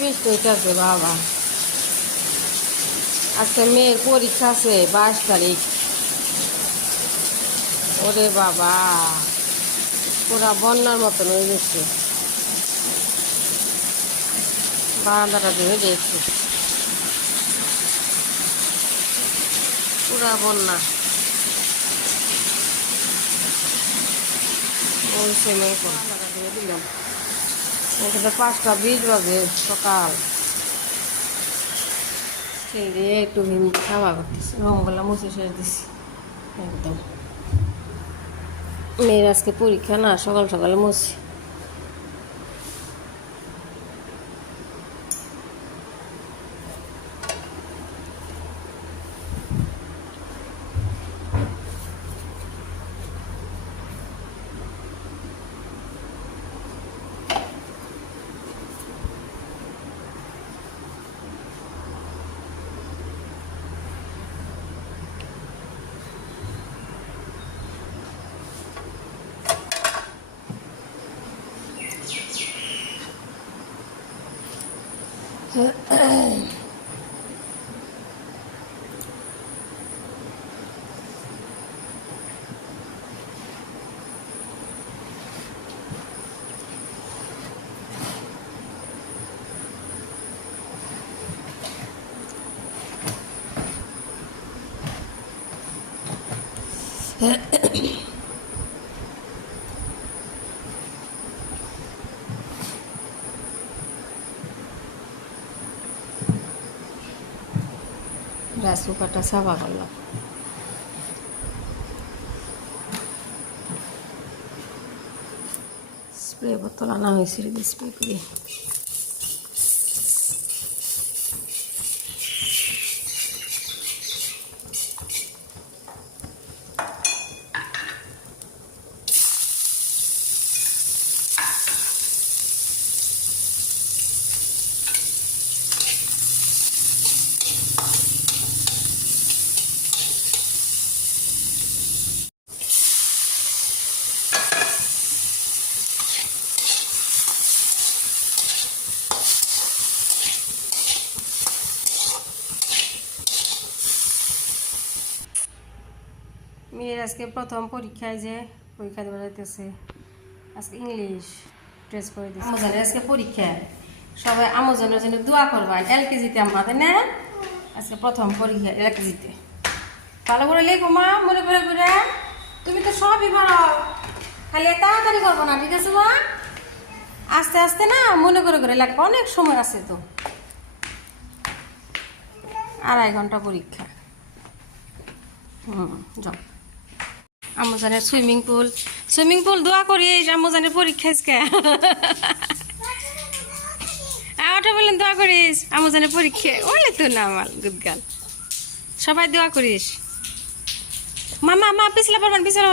বৃষ্টি হইতেছে বাবা। আজকে মেয়ের পরীক্ষা আছে 22 তারিখ। ওরে বাবা, পুরা বন্যার মতন হয়ে গেছে, বারান্দাটা দিয়ে দেখছি পুরা বন্যা। ওই সে মেয়ে বারান্দাটা দিয়ে দিলাম। এখানে 5টা 20 বাজে সকাল। দিয়ে একটু খাওয়া করতেছি, রঙগুলা মুছে শেষ দিছি একদম। মেয়ের আজকে পরীক্ষা না, সকাল সকালে মুছি। রাইস কুকারটা সাফা করলাম। স্প্রে বোতল আনা হয়েছিল, স্প্রে করি। মেয়ের আজকে প্রথম পরীক্ষায় যে পরীক্ষা দেওয়া যাইতেছে, আজকে ইংলিশ ড্রেস করে দিচ্ছে। আমাজনের আজকে পরীক্ষা, সবাই আমাজনের জন্য দোয়া করবা। LKG-তে আমাদের না আজকে প্রথম পরীক্ষা, LKG-তে ভালো করে লেখো মা, মনে করে করে। তুমি তো সবই পারো, খালি তাড়াতাড়ি করবো না, ঠিক আছে মা? আস্তে আস্তে না মনে করে করে লেখো, অনেক সময় আছে তো, 2.5 ঘন্টা পরীক্ষা। যাও। আমাজনের সুইমিং পুল দোয়া করিস। আমাজনের পরীক্ষা আজকে ওটা বললেন দোয়া করিস আমাজনের পরীক্ষা। ওলে তো না আমার গুদগাল, সবাই দোয়া করিস। মামা মা পিছলা পড়বেন, পিছলা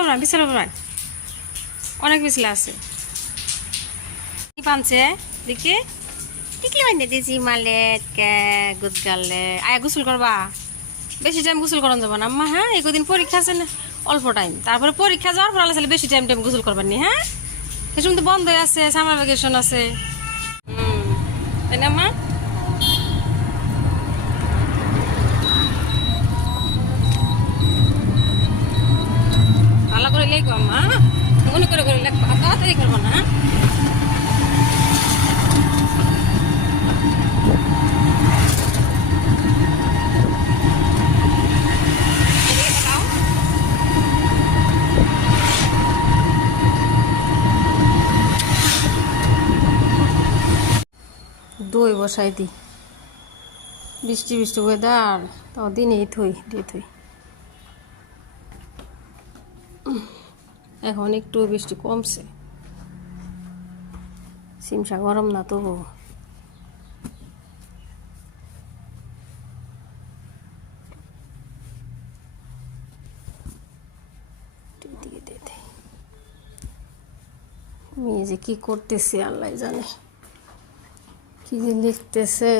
পড়বেন, অনেক পিছলা আছে। কি পানছে দেখি, টিকলি বান্ধে দিয়েছি মালেক গুদগালে। আয়া গোসল করবা, বেশি টাইম গোসল করান যাবো না আম্মা। হ্যাঁ, এই কদিন পরীক্ষা আছে না, অল্প টাইম, তারপরে পরীক্ষা যাওয়ার পর আলাদা বেশি টাইম গোসল করবার নি। হ্যাঁ, এই সময় তো বন্ধ আছে, সামার ভ্যাকেশন আছে। তাই না মা? ভালো করে লেখো আম্মা, মনে করে করে লেখো, তাড়াতাড়ি করবো না। দই বসাই দি, বৃষ্টি ওয়েদার, তো দিনেই থই দিয়ে থই। এখন একটু বৃষ্টি কমছে, সিমসা গরম না তবু। মেয়ে যে কি করতেছে আল্লাহ জানে, কি যে লিখতেছে।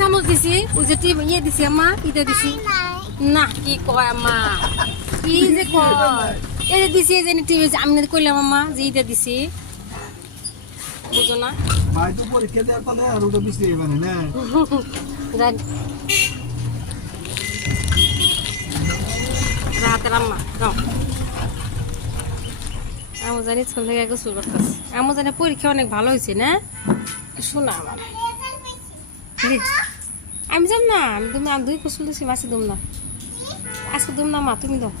চামচ দিছি, ওই যে ইয়ে দিছি আম্মা, ইটা দিছি না। কি কয় আম্মা, কি যে কয়, এই যে দিছি, এই যে টিভি আমি কইলাম আম্মা যে ইটা দিছি, বুঝো না। ভাই তো পরীক্ষা দেওয়ার কথা আর ওটা বিসি মানে না রাতের আম্মা দাও। আমু জানি স্কুল থেকে গোসল করতেছে। আমু জানি পরীক্ষা অনেক ভালো হয়েছে না, শোনা আমার। আমি যাম না, আমি দুই গোসল দিছি, মাসি দুম না, আজকে দুম না মা, তুমি দাও।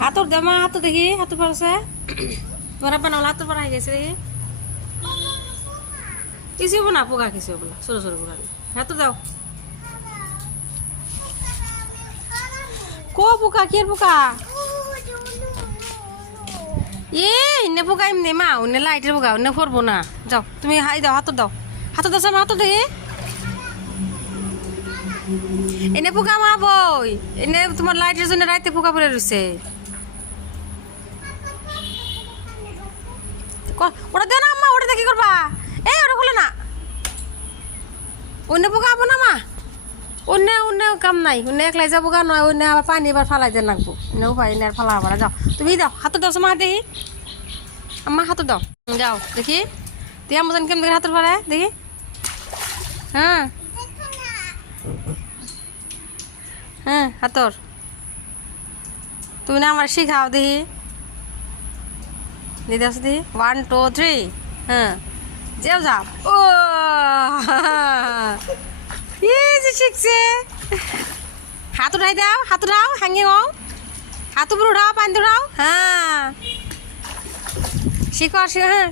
হাতর দে মা, হাতর দেখি, হাতর পড়ছে তোমার বানাও, হাতর পড়া হয়ে গেছে দেখি। কিছু হবো না, পোকা কিছু হবো না, ছোট ছোট পোকা। হাতর দাও। কো পোকা, কি পোকা? ইন্নে পোকা এমনি মা, অন্য লাইটের পোকা, অন্য করবো না। যাও তুমি হাই দাও, হাতর দাও, হাতর দাও, হাতর দেখি। এনে পোকা মা বই, এনে তোমার লাইটের জন্য রাইতে পোকা পড়ে রয়েছে। ওটা দেও না আম্মা, ওটা দেখি করবা, এই ওটা খুলে না। অন্য পোকা আবো না মা, অন্য অন্য কাম নাই, অন্য একলাই যাবো গা নয়, অন্য আবার পানি এবার ফালাই দিয়ে লাগবো, অন্য উপায় নেই আর ফালা আবার। যাও তুমি দাও, হাতর দাও মা দেখি, আম্মা হাতর দাও, যাও দেখি তুই আমার জানি কেমন দেখি হাতর ফালে দেখি। হ্যাঁ হ্যাঁ হাতর, তুমি না আমার শিখাও দেখি, দিদি আসো দেখি, 1 2 3, হ্যাঁ যাও যাও। ও এই যে শিখছে, হাত উঠাই দাও, হাত উঠাও, হাঙ্গি গাও, হাত উপর উঠাও, পানি উঠাও। হ্যাঁ শিখো শিখো। হ্যাঁ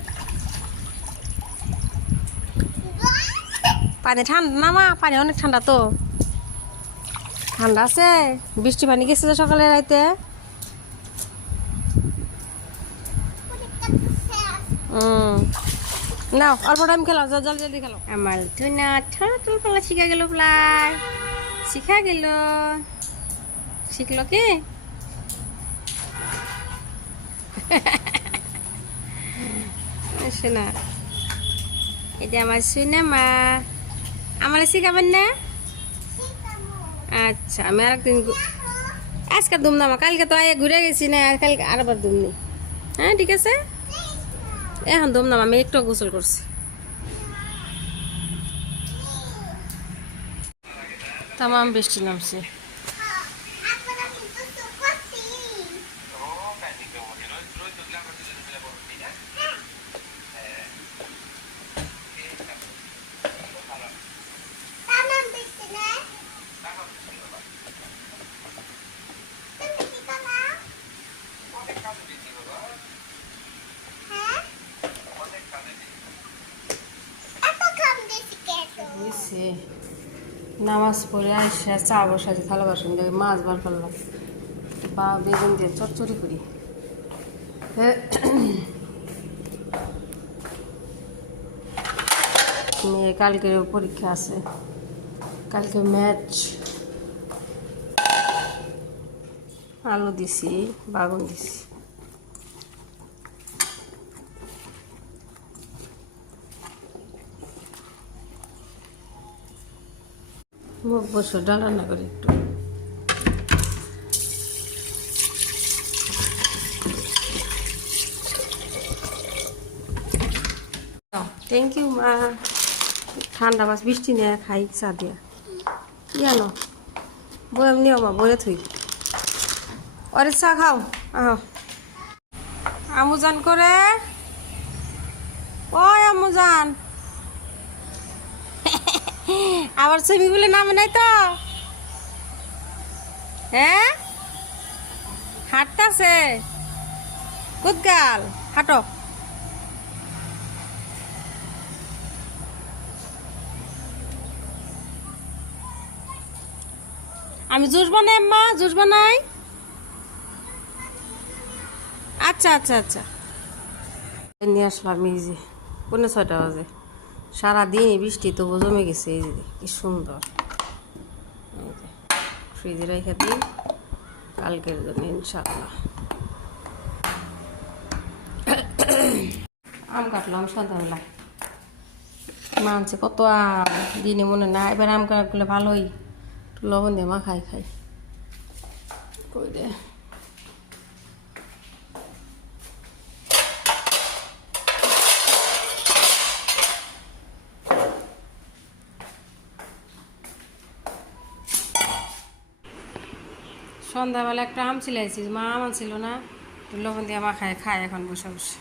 পানি ঠান্ডা না মা, পানি অনেক ঠান্ডা তো, ঠান্ডা আছে, বৃষ্টি পানি গেছে তো সকালে রাইতে। নাও অল্প টাইম খেলাও, জলদি জলদি খেলো। আমার ধুনা ছোট তোলা শিখা গেল, প্লাই শিখা গেল, শিখলো কি? শোনা, এটা আমার শুনে মা, আমার শিখাবেন না? আচ্ছা আমি আরেকদিন, আজকে দুম না মা, কালকে তো আগে ঘুরে গেছি না, আর কালকে আরেকবার দুম নি। হ্যাঁ ঠিক আছে, এখন দুম না, আমি একটু গোসল করছি। তামাম বৃষ্টি নামছে। নামাজ পড়ে আসে চা বসাতে, থালা বাসন দিয়ে মাছ বার করলাম, বা বেগুন দিয়ে চচ্চড়ি করি। মেয়ে কালকের পরীক্ষা আছে, কালকে ম্যাচ। আলু দিছি, বাগুন দিছি। মুখ বসে ডাল রান্না করি একটু। থ্যাংক ইউ মা, ঠান্ডা মাছ বৃষ্টি নিয়ে খাই চা দিয়া। জানো বই এমনি মা বলে থই, অরে চা খাও। আমুজান করে, ও আমুজান আবার সুইমিং পুলে নামে নাই তো? হ্যাঁ হাঁটতেছে, গুড গার্ল। হাঁটো। আমি জুস বানাই আম্মা, জুস বানাই। আচ্ছা আচ্ছা আচ্ছা, নিয়ে আসলাম এই যে 6:45 বাজে। সারাদিন এই বৃষ্টি তবু জমে গেছে, এই যে কি সুন্দর। এই যে ফ্রিজে রেখে দিই কালকের জন্য ইনশাআল্লাহ। আম কাটলাম সন্ধ্যাবেলায়, মানছে কত আম, দিনে মনে না এবার আম কাটলে ভালোই, একটু লবণ দিয়ে মাখাই খাই। কই রে সন্ধ্যাবেলা একটা আম ছিলাইছি, মা আম ছিল না, একটু লবণ দিয়ে মাখায় খায় এখন বসে বসে।